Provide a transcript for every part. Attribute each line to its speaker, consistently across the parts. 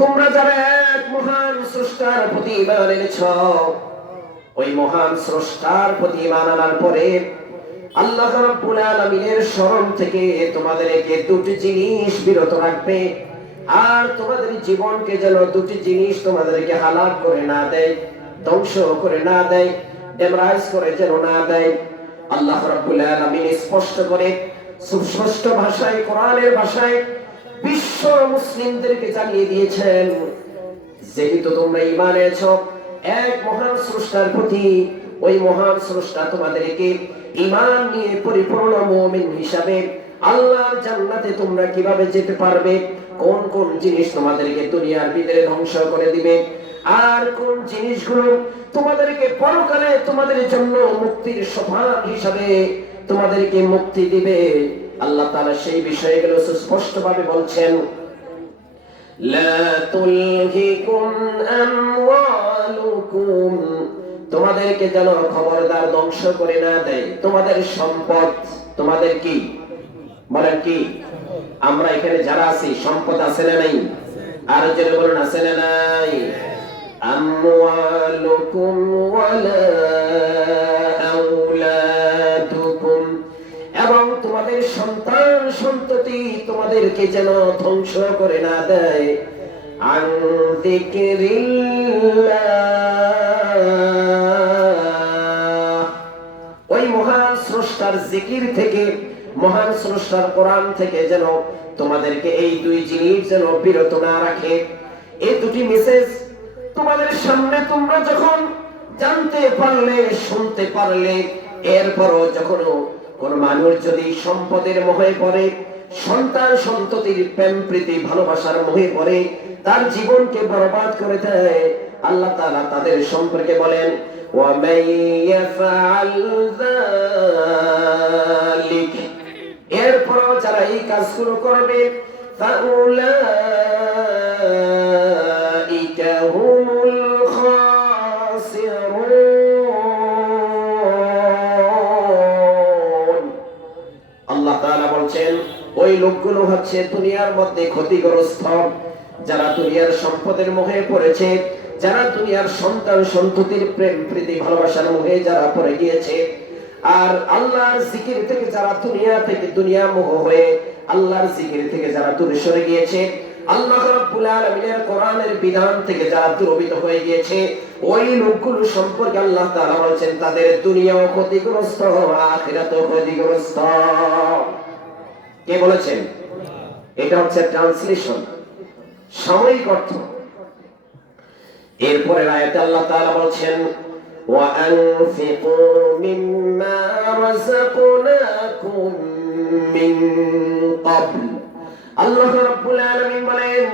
Speaker 1: তোমরা যারা এক মহান স্রষ্টার প্রতি ইমান এনেছ, ওই মহান স্রষ্টার প্রতি ইমান আনার পরে আল্লাহ রাব্বুল আলামিনের স্মরণ থেকে তোমাদেরকে দুটি জিনিস বিরত রাখবে। আর তোমাদের জীবনকে যেন দুটি জিনিস তোমাদেরকে হালাক করে না দেয়, ধ্বংস করে না দেয়, ডেমরাইজ করে যেন না দেয়, আল্লাহ রাব্বুল আলামিন স্পষ্ট করে সুস্পষ্ট ভাষায়, কোরআনের ভাষায় মুসলিমদেরকে জানিয়ে দিয়েছেন, যেহেতু তোমরা এক মহান স্রষ্টার প্রতি ওই মহান স্রষ্টা তোমাদেরকে ইমান নিয়ে পরিপূর্ণ মুমিন হিসাবে আল্লাহর জান্নাতে তোমরা কীভাবে যেতে পারবে, কোন কোন জিনিস তোমাদেরকে দুনিয়ার ভিতরে ধ্বংস করে দিবে, আর কোন জিনিসগুলো তোমাদেরকে পরকালে তোমাদের জন্য মুক্তির সোপান হিসাবে তোমাদেরকে মুক্তি দিবে আল্লাহ তাআলা সেই বিষয়গুলো বলছেন, লা তুলহিকুম আমওয়ালুকুম, তোমাদেরকে যেন খবরদার ধ্বংস করে না দেয়। তোমাদের সম্পদ, তোমাদের কি? বলেন কি? আমরা এখানে যারা আছি, সম্পদ আছে না নাই? আর জোরে বলুন, আছে না নাই? আমওয়ালুকুম ওয়ালা সন্ততি তোমাদেরকে যেন ধ্বংস করে না দেয়। ওই মহান স্রষ্টার জিকির থেকে, মহান স্রষ্টার কোরআন থেকে যেন তোমাদেরকে এই দুই জিনিস যেন বিরত না রাখে। এই দুটি মেসেজ তোমাদের সামনে তোমরা যখন জানতে পারলে, শুনতে পারলে, এরপরও যখন কোন মানুষ যদি সম্পদের মোহে পড়ে সন্তান সন্ততির প্রেম প্রীতি ভালোবাসার মোহে পড়ে তার জীবনকে বরবাদ করে দেয় আল্লাহ তাআলা তাদের সম্পর্কে বলেন ومن يفعل ذلك এরপরও যারা এই কাজগুলো করবে فأولئك هم ওই লোকগুলো হচ্ছে দুনিয়ার মধ্যে ক্ষতিগ্রস্ত। যারা দুনিয়ার সম্পদের মোহে পড়েছে, যারা দুনিয়ার সন্তান সন্ততির প্রেম, প্রীতি, ভালোবাসার মোহে যারা পড়ে গিয়েছে, আর আল্লাহর জিকির থেকে যারা দুনিয়া থেকে দুনিয়া মোহ হয়ে আল্লাহর জিকির থেকে যারা দূরে সরে গিয়েছে, আল্লাহ রাব্বুল আলামিনের কোরআনের বিধান থেকে যারা দূরবিত হয়ে গিয়েছে, ওই লোকগুলো সম্পর্কে আল্লাহ তাআলা বলেন তাদের দুনিয়াও ক্ষতিগ্রস্ত, আখিরাতও ক্ষতিগ্রস্ত। কে বলেছেন এটা হচ্ছে ট্রান্সলেশন সাময়িক অর্থ এরপরে আয়াতে আল্লাহ তাআলা বলছেন وأنفقوا مما رزقناكم من قبل আল্লাহ রাব্বুল আলামিন বলেন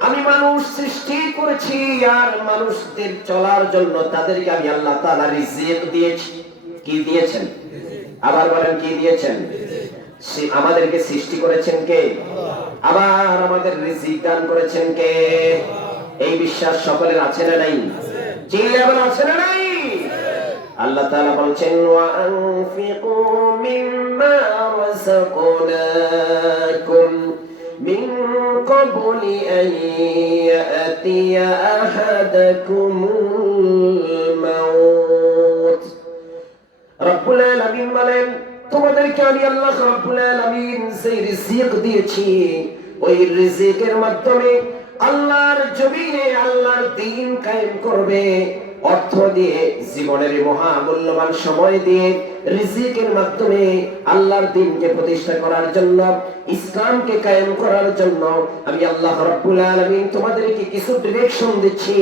Speaker 1: আমি মানুষ সৃষ্টি করেছি আর মানুষদের চলার জন্য তাদেরকে আমি আল্লাহ তাআলা রিজিক দিয়েছি কি দিয়েছেন আবার বলেন কি দিয়েছেন সে- আমাদেরকে সৃষ্টি করেছেন কে? আবার আমাদের রিজিক দান করেছেন কে? এই বিশ্বাস সকলের আছে না নাই? চিল্লে আবার আছে না নাই? আল্লাহ তাআলা বলছেন ওয়া আনফিকু মিম্মা রাযাকনাকুম মিন ক্বাবলি আন ইয়াতিয়া আহাদাকুমুল মাউত রব্বুল আলামিন বলেন তোমাদেরকে আমি আল্লাহ রাব্বুল আলামিন সেই রিজিক দিয়েছি, ওই রিজিকের মাধ্যমে আল্লাহর জমিনে আল্লাহর দিন কায়েম করবে। অর্থ দিয়ে, জীবনের মহামূল্যবান সময় দিয়ে, রিজিকের মাধ্যমে আল্লাহর দিনকে প্রতিষ্ঠা করার জন্য, ইসলামকে কায়েম করার জন্য আমি আল্লাহ রাব্বুল আলামিন তোমাদেরকে কিছু ডিরেকশন দিচ্ছি,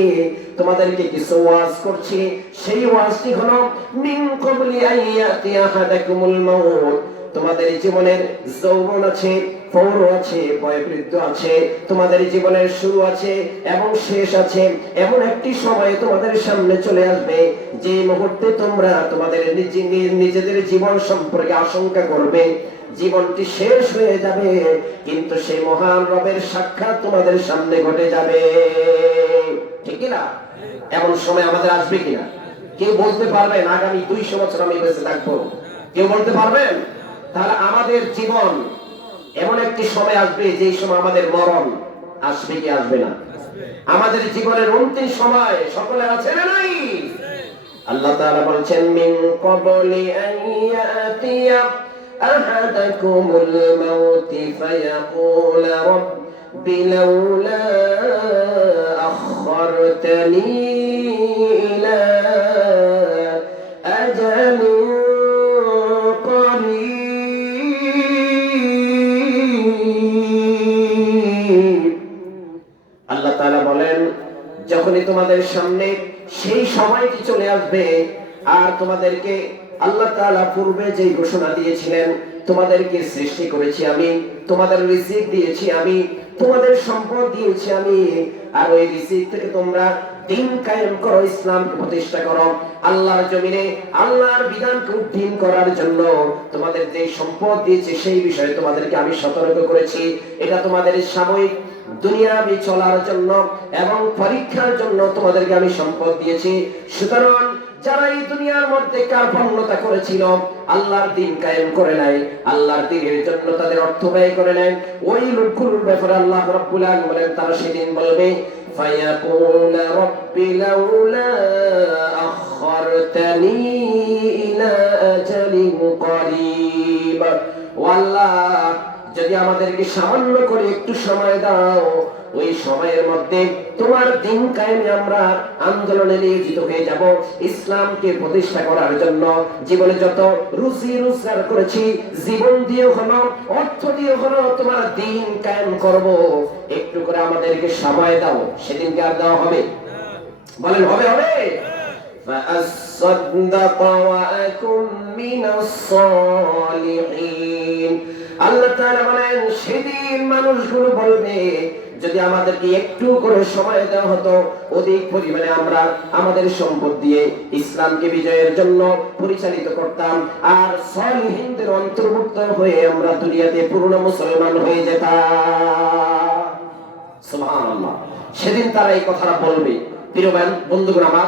Speaker 1: তোমাদেরকে কিছু ওয়াজ করছি। সেই ওয়াজটি হলো, মিন ক্বাবলি আইয়াতি আহাদাকুমুল মাউত। তোমাদের জীবনের যৌবন আছে পৌর আছে, বয়বৃদ্ধ আছে তোমাদের জীবনের শুরু আছে এবং শেষ আছে। এমন একটি সময় তোমাদের সামনে চলে আসবে যে মুহূর্তে তোমরা তোমাদের নিজেদের জীবন সম্পর্কে আশঙ্কা করবে, জীবনটি শেষ হয়ে যাবে, কিন্তু সেই মহান রবের সাক্ষাৎ তোমাদের সামনে ঘটে যাবে। ঠিক না এমন সময় আমাদের আসবে কিনা? কেউ বলতে পারবেন আগামী দুইশো বছর আমি বেঁচে থাকব। কেউ বলতে পারবেন? তাহলে আমাদের জীবন এমন একটি সময় আসবে যে সময় আমাদের মরণ আসবে কি আসবে না? আমাদের জীবনের অন্তিম সময় সকলে আছে না নাই? আল্লাহ তাআলা বলছেন, মিন ক্বাবলি আন ইয়াতিয়া আহাদাকুমুল মাউত ফায়াকুল রাব্বি লাউলা আখখারতানি ইলা যখনই তোমাদের সামনে সেই সময়টি চলে আসবে, আর তোমাদেরকে আল্লাহ তাআলা পূর্বে যে ঘোষণা দিয়েছিলেন, তোমাদেরকে সৃষ্টি করেছি আমি, তোমাদের রিজিক দিয়েছি আমি, তোমাদের সম্পদ দিয়েছি আমি, আর ওই রিজিক থেকে তোমরা দিন কায়েম করো ইসলাম প্রতিষ্ঠা করো। আল্লাহর জমিনে আল্লাহর বিধানকে উদ্দিন করার জন্য তোমাদের যে সম্পদ দিয়েছে, সেই বিষয়ে তোমাদেরকে আমি সতর্ক করেছি। এটা তোমাদের সাময়িক দুনিয়াবি চলার জন্য এবং পরীক্ষার জন্য তোমাদেরকে আমি সম্পদ দিয়েছি সুতরাং যারা এই দুনিয়ার মধ্যে কার্পণ্যতা করেছিল আল্লাহর দিন কায়েম করে নাই আল্লাহর দিনের জন্য তাদের অর্থ ব্যয় করে নাই ওই লোকগুলোর ব্যাপারে আল্লাহ রাব্বুল আলামিন বলেন তারা সেদিন বলবে فيقول رب لولا أخرتني إلى أجل قريب والله যদি আমাদেরকে সামান্য করে একটু সময় দাও ওই সময়ের মধ্যে তোমার দিন কায়েমে আমরা আন্দোলনে নিয়োজিত হয়ে যাব ইসলামকে প্রতিষ্ঠা করার জন্য জীবনে যত রুচি রোজগার করেছি জীবন দিয়ে হলো অর্থ দিয়ে হলো তোমার দিন কায়েম করব একটু করে আমাদেরকে সময় দাও সেদিনকে আর দেওয়া হবে বলেন হবে হবে فأصدق وأكن من الصالحين আল্লাহ তাআলা বলেন, সেদিন মানুষগুলো বলবে, যদি আমাদেরকে একটু করে সময় দেওয়া হতো, অধিক পরিমাণে আমরা আমাদের সম্পদ দিয়ে ইসলামকে বিজয়ের জন্য পরিচালিত করতাম, আর সলিহিনদের অন্তর্ভুক্ত হয়ে আমরা দুনিয়াতে পূর্ণ মুসলমান হয়ে যেতাম। সুবহানাল্লাহ। সেদিন তারা এই কথাটা বলবে। প্রিয় বান- বন্ধুগণ আমার,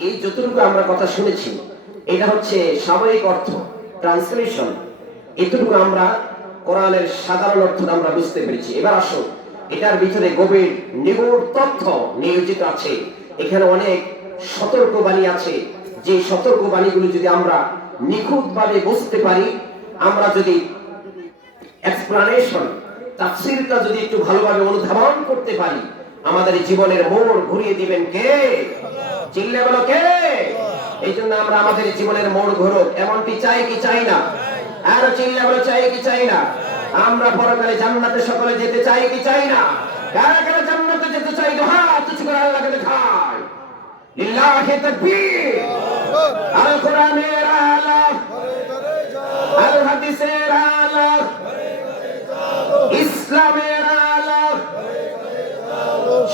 Speaker 1: এই যতটুকু আমরা কথা শুনেছি, এটা হচ্ছে সাময়িক অর্থ, ট্রান্সলেশন। এতটুকু আমরা কোরআনের সাধারণ অর্থটা আমরা বুঝতে পেরেছি। এবার আসো এটার ভিতরে গভীর নিগুড় তথ্য নিয়োজিত আছে। এখানে অনেক সতর্কবাণী আছে। যে সতর্কবাণীগুলো যদি আমরা নিখুঁতভাবে বুঝতে পারি, আমরা যদি এক্সপ্লানেশন তাফসীরটা যদি একটু ভালোভাবে অনুধাবন করতে পারি, আমাদের জীবনের মোড় ঘুরিয়ে দিবেন কে? চিল্লে বলো কে? এই জন্য আমরা আমাদের জীবনের মোড় ঘুরুক। এমনটি চাই কি চাই না? আর চিল্লে বলো, চাই কি চাই না? আমরা পরকালে জান্নাতে সকলে যেতে চাই কি চাই না? কারা কারা জান্নাতে যেতে চাই তো হাত উঁচু করে আল্লাহকে দেখায় লিল্লাহি তাকবীর। আল কোরআনের আলো। আল হাদিসের আলো। ইসলামের আলো।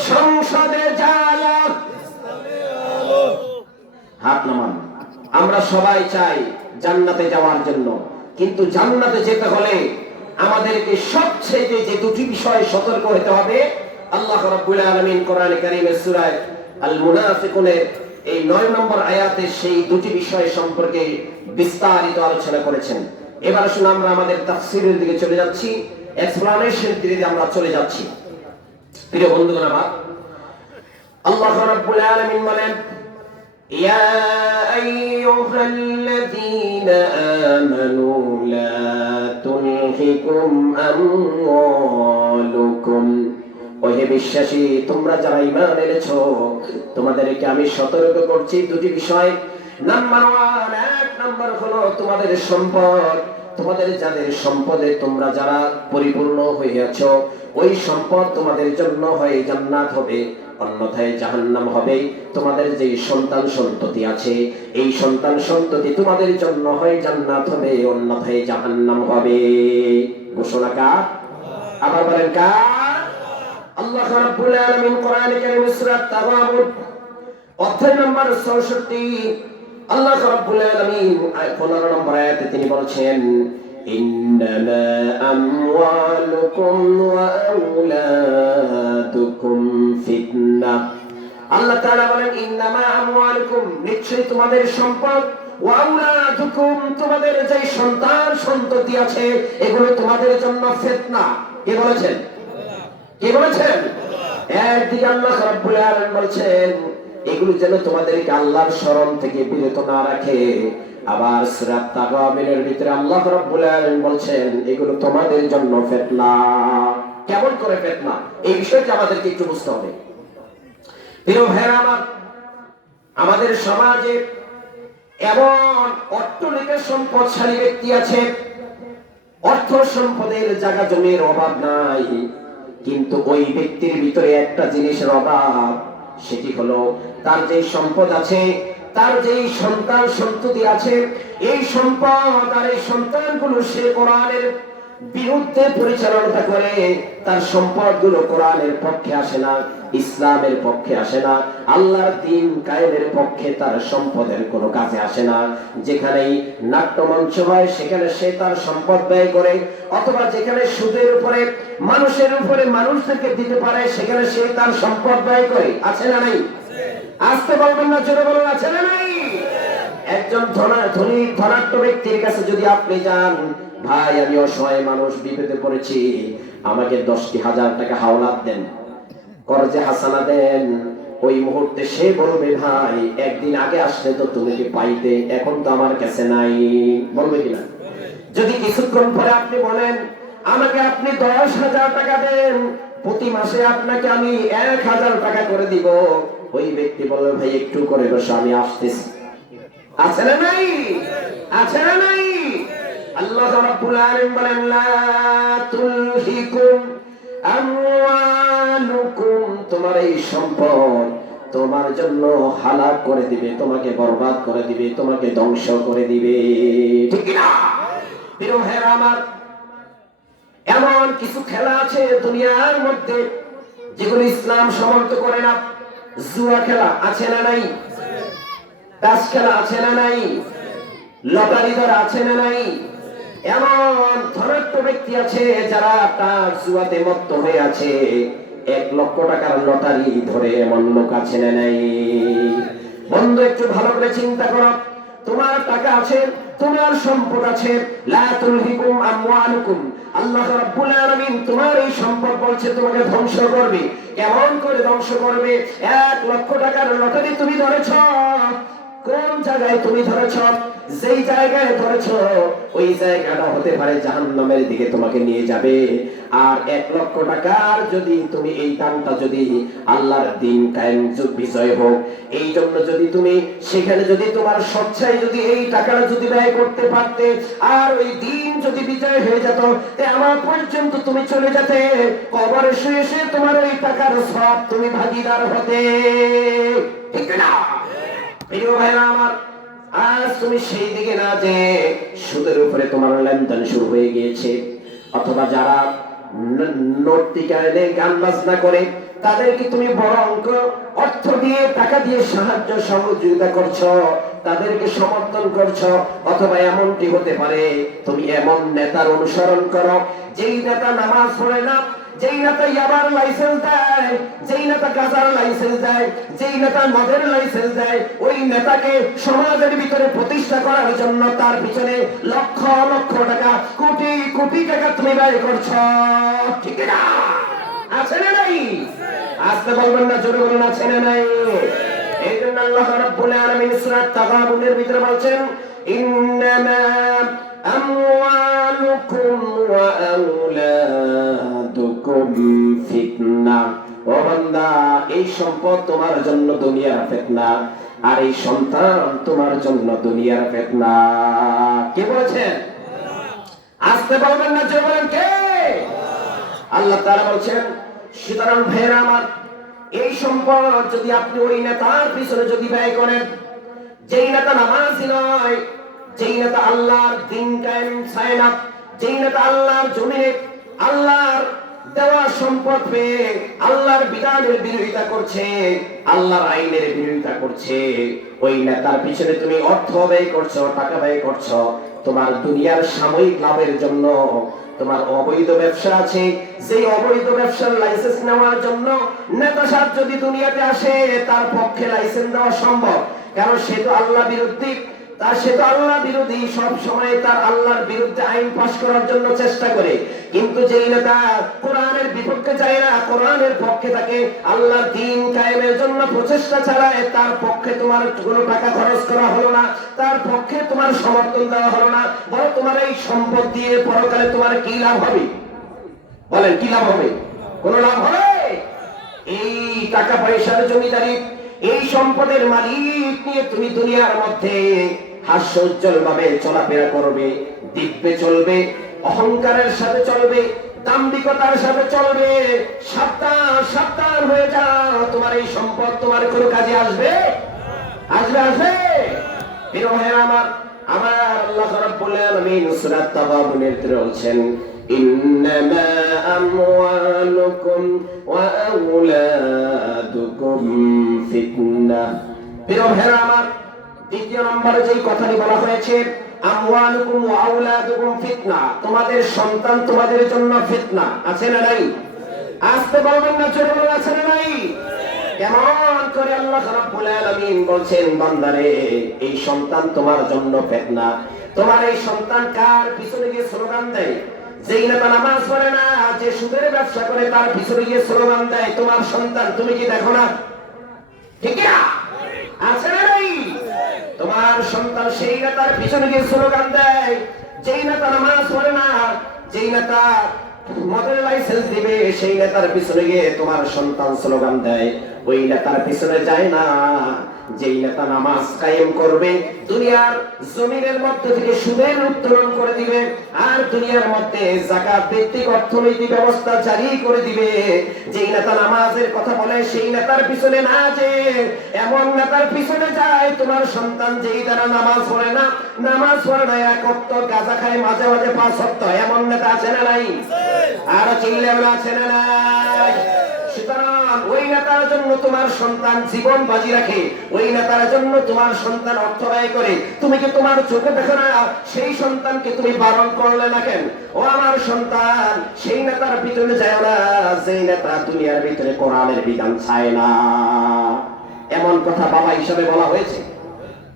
Speaker 1: সংসদে জালো হাত নামান। আমরা সবাই চাই জান্নাতে যাওয়ার জন্য। কিন্তু জান্নাতে যেতে হলে আমাদেরকে সবচেয়ে যে দুটি বিষয়ে সতর্ক হতে হবে, আল্লাহ রাব্বুল আলামিন কোরআনে কারীমের সূরা আল মুনাফিকুনের এই নয় নম্বর আয়াতে সেই দুটি বিষয় সম্পর্কে বিস্তারিত আলোচনা করেছেন। এবার আসুন আমরা আমাদের তাফসীরের দিকে চলে যাচ্ছি এক্সপ্লানেশন দিকে আমরা চলে যাচ্ছি। প্রিয় বন্ধুগণ আমার, আল্লাহ রাব্বুল আলামিন বলেন يا أيها الذين آمنوا لا تلهكم أموالكم ওহে বিশ্বাসী তোমরা যারা ইমান এনেছো তোমাদেরকে আমি সতর্ক করছি দুটি বিষয় নাম্বার ওয়ান এক নাম্বার হলো তোমাদের সম্পদ তোমাদের যাদের সম্পদে তোমরা যারা পরিপূর্ণ হয়ে আছো ওই সম্পদ তোমাদের জন্য হয় জান্নাত হবে অন্যথায় জাহান্নাম হবে তোমাদের যে সন্তান সন্ততি আছে এই সন্তান সন্ততি তোমাদের জন্য হয় জান্নাত হবে অন্যথায় জাহান্নাম হবে ঘোষণা কার আবার বলেন কার আল্লাহ রাব্বুল আলামিন কোরআনে কারীম সূরা তাগাবুন অধ্যায় নম্বর 64 আল্লাহ রাব্বুল আলামিন 15 নম্বর আয়াতে তিনি বলেছেন إنما أموالكم وأولادكم ফিতনা। আল্লাহ তাআলা বলেন, ইন্নামা আমওয়ালুকুম তোমাদের সম্পদ। ওয়াউলাদুকুম তোমাদের সন্তান সন্ততি আছে, এগুলো তোমাদের জন্য ফিতনা। কে বলেছেন? কে বলেছেন? একদিকে আল্লাহ রাব্বুল আলামিন এগুলো যেন তোমাদেরকে আল্লাহর স্মরণ থেকে বিরত না রাখে। আবার সূরা ভিতরে আল্লাহ রাব্বুল আলামিন বলছেন, এগুলো তোমাদের জন্য ফিতনা। কেমন করে ফিতনা? এই বিষয়টা আমাদেরকে একটু বুঝতে হবে। প্রিয় ভাইরা আমার, আমাদের সমাজে এমন অট্টলিকের সম্পদশালী ব্যক্তি আছে, অর্থ সম্পদের জায়গা জমির অভাব নাই, কিন্তু ওই ব্যক্তির ভিতরে একটা জিনিসের অভাব, সেটি হলো তার যে সম্পদ আছে, তার যে সন্তান সন্ততি আছে, এই সম্পদ আর এই সন্তানগুলো সে কোরআনের বিরুদ্ধে পরিচালনা করে, তার সম্পদগুলো কোরআনের পক্ষে আসে না, ইসলামের পক্ষে আসে না, আল্লাহর দিন কায়েমের পক্ষে তার সম্পদের কোনো কাজে আসে না। যেখানেই নাট্যমঞ্চ হয়, সেখানে সে তার সম্পদ ব্যয় করে, অথবা যেখানে সুদের উপরে, মানুষের উপরে মানুষদেরকে দিতে পারে, সেখানে সে তার সম্পদ ব্যয় করে। আছে না নাই? আসতে বলবেন না, জোরে বলুন, আছে না নাই? একজন ধনা ধনী, ধনাঢ্য ব্যক্তির কাছে যদি আপনি যান ভাই, আমি অসহায় মানুষ, বিপদে পড়েছি। আমাকে দশটি হাজার টাকা হাওলাত দেন। করজে হাসানা দেন। ওই মুহূর্তে সে বলবে, ভাই, একদিন আগে আসলে তো তুমি কি পাইতে? এখন তো আমার কাছে নাই। বলবে কিনা? যদি কিছুক্ষণ পরে আপনি বলেন, আমাকে আপনি দশ হাজার টাকা দেন, প্রতি মাসে আপনাকে আমি এক হাজার টাকা করে দিব। ওই ব্যক্তি বলবে, ভাই, একটু করে বসে, আমি আসতেছি। আছে না নাই? আছে না নাই? আল্লাহ রাব্বুল আলামিন বলেন, লা তুলহিকুম আমওয়ালুকুম তোমার এই সম্পদ তোমার জন্য হালাক করে দিবে, তোমাকে বরবাদ করে দিবে, তোমাকে ধ্বংস করে দিবে। ঠিক না প্রিয় আমার, এমন কিছু খেলা আছে দুনিয়ার মধ্যে যেগুলো ইসলাম সমর্থ করে না। জুয়া খেলা আছে না নাই? তাস খেলা আছে না নাই? লটারি দর আছে না নাই? এমন ধনাত্ম ব্যক্তি আছে যারা তার জুয়াতে মত্ত হয়ে আছে। এক লক্ষ টাকার লটারি ধরে এমন লোক আছে না নাই? বন্ধু, একটু ভালো করে চিন্তা করো। তোমার টাকা আছে, তোমার সম্পদ আছে। লা আমওয়ালুকুম। আল্লাহ রাব্বুল আলামিন তোমার এই সম্পদ বলছে, তোমাকে ধ্বংস করবে। কেমন করে ধ্বংস করবে? এক লক্ষ টাকার লটারি তুমি ধরেছ। কোন জায়গায় তুমি ধরেছ? যেই জায়গায় ধরেছ, ওই জায়গাটা হতে পারে জাহান্নামের দিকে তোমাকে নিয়ে যাবে। আর এক লক্ষ টাকার যদি তুমি এই দানটা যদি আল্লাহর দিন কায়েম বিজয় হোক, এই জন্য যদি তুমি সেখানে যদি তোমার স্বচ্ছায় যদি এই টাকাটা যদি ব্যয় করতে পারতে, আর ওই দিন যদি বিজয় হয়ে যেত, তে আমার পর্যন্ত তুমি চলে যেতে। কবরে শুয়ে তোমার ওই টাকার সব তুমি ভাগিদার হতে। ঠিক না তাদেরকে তুমি বড় অঙ্ক, অর্থ দিয়ে, টাকা দিয়ে সাহায্য, সহযোগিতা করছ, তাদেরকে সমর্থন করছ, অথবা এমনটি হতে পারে, তুমি এমন নেতার অনুসরণ করো, যেই নেতা নামাজ পড়ে না যেই নেতা ইয়াবার লাইসেন্স দেয়, যেই নেতা গাজার লাইসেন্স দেয়, যেই নেতা মদের লাইসেন্স দেয়, ওই নেতাকে সমাজের ভিতরে প্রতিষ্ঠা করার জন্য তার পিছনে লক্ষ লক্ষ টাকা, কোটি কোটি টাকা তুমি ব্যয় করছ। ঠিক না? আছে না নাই? আসতে বলবেন না, জোরে বলুন, আছে না নাই? এই জন্য আল্লাহ রাব্বুল আলামিন সূরা তাগাবুনের ভিতরে বলছেন, ইন্নামা ওয়া আওলাদুকুম ফিতনা ও বান্দা, এই সম্পদ তোমার জন্য দুনিয়ার ফিতনা, আর এই সন্তান তোমার জন্য দুনিয়ার ফিতনা। কে বলেছেন? আসতে বলবেন না যে বলেন কে? আল্লাহ তাআলা বলছেন, সুতরাং ভাইয়েরা আমার, এই সম্পদ যদি আপনি ওই নেতার পিছনে যদি ব্যয় করেন, যেই নেতা নামাজি নয় যেই নেতা আল্লাহর দিন কায়েম চায় না, যেই নেতা আল্লাহর জমিনে আল্লাহর দেওয়া সম্পদ পেয়ে আল্লাহর বিধানের বিরোধিতা করছে, আল্লাহর আইনের বিরোধিতা করছে, ওই নেতার পিছনে তুমি অর্থ ব্যয় করছ, টাকা ব্যয় করছ, তোমার দুনিয়ার সাময়িক লাভের জন্য, তোমার অবৈধ ব্যবসা আছে সেই অবৈধ ব্যবসার লাইসেন্স নেওয়ার জন্য নেতা সাহেব যদি দুনিয়াতে আসে, তার পক্ষে লাইসেন্স দেওয়া সম্ভব, কারণ সে তো আল্লাহ বিরোধী তার সে তো আল্লাহ বিরোধী, সব সময় তার আল্লাহর বিরুদ্ধে আইন পাশ করার জন্য চেষ্টা করে। কিন্তু যেই নেতা কোরআনের বিপক্ষে যায় না, কোরআনের পক্ষে থাকে, আল্লাহর দিন কায়েমের জন্য প্রচেষ্টা চালায় তার পক্ষে তোমার কোনো টাকা খরচ করা হলো না, তার পক্ষে তোমার সমর্থন দেওয়া হলো না বড় তোমার এই সম্পদ দিয়ে পরকালে তোমার কি লাভ হবে? বলেন, কি লাভ হবে? কোন লাভ হবে? এই টাকা পয়সার জমিদারি, এই সম্পদের মালিক নিয়ে তুমি দুনিয়ার মধ্যে হাস্যোজ্জ্বল ভাবে চলাফেরা করবে, দিব্যে চলবে, অহংকারের সাথে চলবে, দাম্ভিকতার সাথে চলবে। সাবধান সাবধান হয়ে যাও তোমার এই সম্পদ তোমার কোনো কাজে আসবে? আসবে আসবে? প্রিয় আমার আমার আল্লাহ রাব্বুল আলামিন সূরা তাগাবুনের ভিতরে বলছেন, ইন্নামা আমওয়ালুকুম ওয়া আওলাদুকুম ফিতনা। প্রিয় আমার দ্বিতীয় নম্বরে যেই কথাটি বলা হয়েছে তোমাদের সন্তান তোমাদের জন্য ফিতনা, আছে না নাই? আসতে বলবেন না চলে আছে না নাই? তোমার সন্তান দেয়? তোমার সন্তান, তুমি কি দেখো না? ঠিক আছে না নাই? তোমার সন্তান সেই নেতার পিছনে গিয়ে স্লোগান দেয়, যেই নেতা নামাজ পড়ে না, যেই নেতা মদের লাইসেন্স দিবে, সেই নেতার পিছনে গিয়ে তোমার সন্তান স্লোগান দেয়। ওই নেতার পিছনে যায় না। যেই নেতা নামাজ কায়েম করবে, দুনিয়ার জমিনের মধ্যে থেকে সুদের উত্তোলন করে দিবে, আর দুনিয়ার মধ্যে জাকাত ভিত্তিক অর্থনৈতিক ব্যবস্থা জারি করে দিবে। যেই নেতা নামাজের কথা বলে, সেই নেতার পিছনে না যে এমন নেতার পিছনে যায়, তোমার সন্তান যেই দ্বারা নামাজ পড়ে না, নামাজ পড়ে না, এক অক্ত গাঁজা খায়, মাঝে মাঝে পাঁচ সপ্তাহ এমন নেতা আছে না নাই? আর চিল্লে আছে না নাই? সুতরাং ওই নেতার জন্য তোমার সন্তান জীবন বাজি রাখে, ওই নেতার জন্য তোমার সন্তান অর্থ ব্যয় করে। তুমি কি তোমার চোখে সেই সন্তানকে তুমি বারণ করলে না কেন? ও সন্তান, সেই নেতার পিছনে যায় যেই নেতা দুনিয়ার ভিতরে কোরআনের বিধান চায় না। এমন কথা বাবা হিসাবে বলা হয়েছে।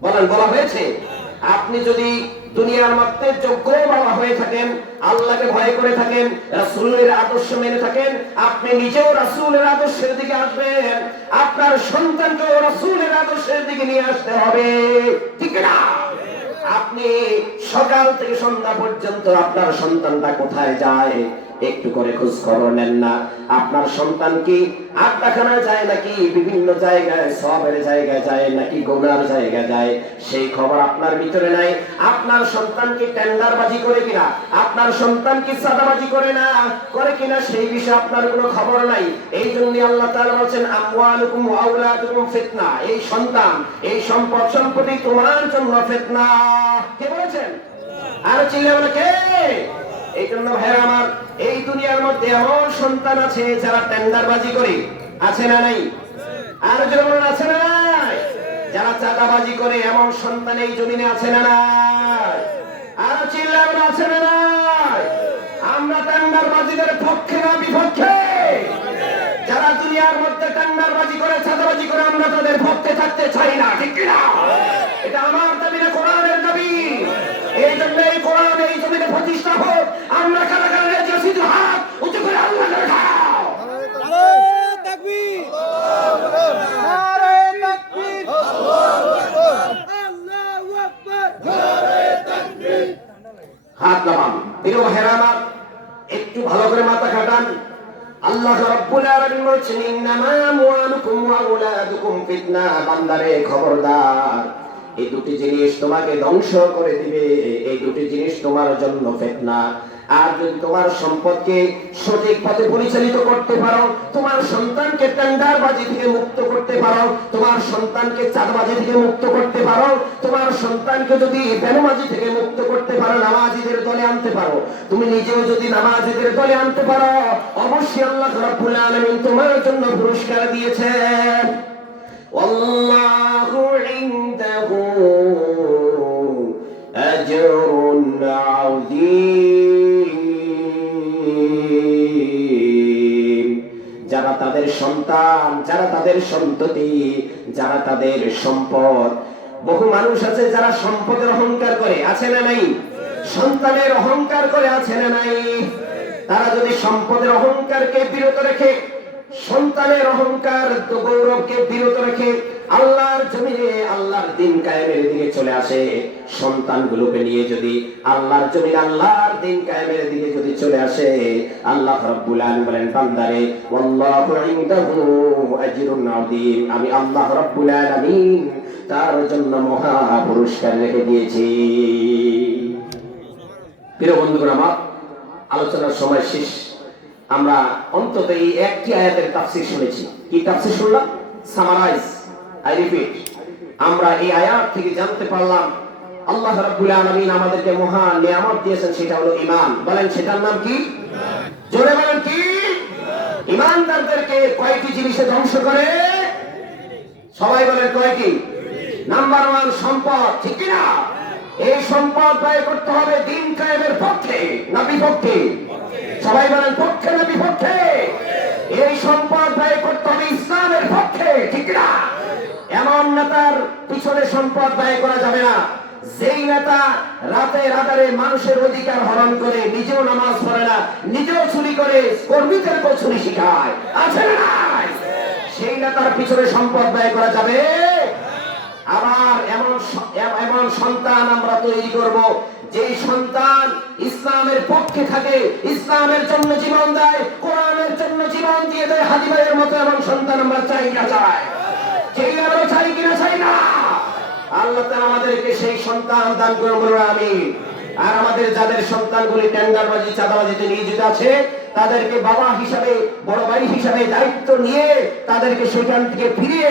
Speaker 1: বলেন, বলা হয়েছে? আপনি যদি দুনিয়ার মধ্যে যোগ্য বাবা হয়ে থাকেন আল্লাহকে ভয় করে থাকেন, রাসূলের আদর্শ মেনে থাকেন, আপনি নিজেও রাসূলের আদর্শের দিকে আসবেন। আপনার সন্তানকেও রাসূলের আদর্শের দিকে নিয়ে আসতে হবে। ঠিক না? আপনি সকাল থেকে সন্ধ্যা পর্যন্ত আপনার সন্তানটা কোথায় যায়? একটু করে খোঁজ খবর নেন না। আপনার সন্তান কি আড্ডাখানায় যায় নাকি বিভিন্ন জায়গায়, সবের জায়গায় যায় নাকি গোনার জায়গায় যায়? সেই খবর আপনার ভিতরে নাই। আপনার সন্তান কি টেন্ডারবাজি করে কিনা? আপনার সন্তান কি সাদাবাজি করে না, করে কিনা? সেই বিষয়ে আপনার কোনো খবর নাই। এই জন্য আল্লাহ তাআলা বলেন আমওয়ালুকুম ওয়া আওলাদুকুম ফিতনা। এই সন্তান, এই সম্পদ সম্পত্তি তোমার জন্য ফিতনা। কে বলেছেন? আর চিল্লে বলে, কে? এই জন্য ভাইরা আমার, এই দুনিয়ার মধ্যে এমন সন্তান আছে যারা টেন্ডারবাজি করে। আছে না নাই? আর যেমন আছে না যারা চাঁদাবাজি করে, এমন সন্তান এই জমিনে আছে না আর চিল্লাবেন আছে না আমরা টেন্ডারবাজিদের পক্ষে না বিপক্ষে? যারা দুনিয়ার মধ্যে টেন্ডারবাজি করে, চাঁদাবাজি করে, আমরা তাদের পক্ষে থাকতে চাই না, ঠিক কিনা এটা আমার দাবি না, কোরআনের দাবি। এই জন্য এই কোরআন এই জমিনে প্রতিষ্ঠা হোক আমরা কারা কারা রেজে শুধু হাত উঁচু করে আল্লাহ করে খাও
Speaker 2: নারে তাকবীর নারে তাকবীর আল্লাহু আকবার
Speaker 1: হাত নামান প্রিয় ভাইরা আমার একটু ভালো করে মাথা খাটান আল্লাহ রাব্বুল আলামিন বলছেন ইন্নামা আমওয়ালুকুম ওয়া আওলাদুকুম বান্দারে খবরদার। এই দুটি জিনিস তোমাকে ধ্বংস করে দিবে। এই দুটি জিনিস তোমার জন্য ফিতনা। আর যদি তোমার সম্পদকে সঠিক পথে পরিচালিত করতে পারো, তোমার সন্তানকে টেন্ডারবাজি থেকে মুক্ত করতে পারো, তোমার সন্তানকে চাঁদবাজি থেকে মুক্ত করতে পারো, তোমার সন্তানকে যদি বেনমাজি থেকে মুক্ত করতে পারো, নামাজিদের দলে আনতে পারো, তুমি নিজেও যদি নামাজিদের দলে আনতে পারো, অবশ্যই আল্লাহ রাব্বুল আলামিন তোমার জন্য পুরস্কার দিয়েছেন। والله عنده أجر عظيم যারা তাদের সন্তান যারা তাদের সন্ততি যারা তাদের সম্পদ বহু মানুষ আছে যারা সম্পদের অহংকার করে আছে না নাই সন্তানের অহংকার করে আছে না নাই তারা যদি সম্পদের অহংকারকে বিরত রেখে সন্তানের অহংকার, তো গৌরবকে বিরত রেখে আল্লাহর জমিনে আল্লাহর দিন কায়েমের দিকে চলে আসে। সন্তানগুলোকে নিয়ে যদি আল্লাহর জমিন আল্লাহর দিন কায়েমের দিকে যদি চলে আসে, আল্লাহ রাব্বুল আলামিন বলেন, বান্দারে, ওয়াল্লাহু ইনদাহু আজরুন আযীম। আমি আল্লাহ রাব্বুল আলামিন তার জন্য মহা পুরস্কার রেখে দিয়েছি। প্রিয় বন্ধুগণ আমার আলোচনার সময় শেষ। আমরা অন্তত এই একটি আয়াতের তাফসীর শুনেছি। কি তাফসীর শুনলাম? সামারাইজ আই রিপিট আমরা এই আয়াত থেকে জানতে পারলাম, আল্লাহ রাব্বুল আলামিন আমাদেরকে মহান নিয়ামত দিয়েছেন, সেটা হলো ঈমান। বলেন, সেটার নাম কি? জোরে বলেন কি? ঈমানদারদেরকে কয়টি জিনিসে ধ্বংস করে? সবাই বলেন কয়টি? নাম্বার ওয়ান সম্পদ। ঠিক কি না এই সম্পদ ব্যয় করতে হবে দিন কায়েমের পক্ষে না বিপক্ষে সবাই বলেন, পক্ষে না বিপক্ষে? এই সম্পদ ব্যয় করতে হবে ইসলামের পক্ষে, ঠিক না? এমন নেতার পিছনে সম্পদ ব্যয় করা যাবে না। যেই নেতা রাতে রাতারে মানুষের অধিকার হরণ করে, নিজেও নামাজ পড়ে না, নিজেও চুরি করে কর্মীদেরকেও চুরি শিখায়। আছে সেই নেতার পিছনে সম্পদ ব্যয় করা যাবে? আবার এমন এমন সন্তান আমরা তৈরি করব যেই সন্তান ইসলামের পক্ষে থাকে, ইসলামের জন্য জীবন দেয়, কোরআনের জন্য জীবন দিয়ে দেয়, হাজি ভাইয়ের মতো এমন সন্তান আমরা চাই না, চাই। সেই আমরা চাই কিনা, চাই না। আল্লাহ আমাদেরকে সেই সন্তান দান আর আমাদের যাদের সন্তানগুলি টেন্ডারবাজি, চাঁদাবাজিতে নিয়োজিত আছে, তাদেরকে বাবা হিসাবে, বড় ভাই হিসাবে দায়িত্ব নিয়ে তাদেরকে সেখান থেকে ফিরিয়ে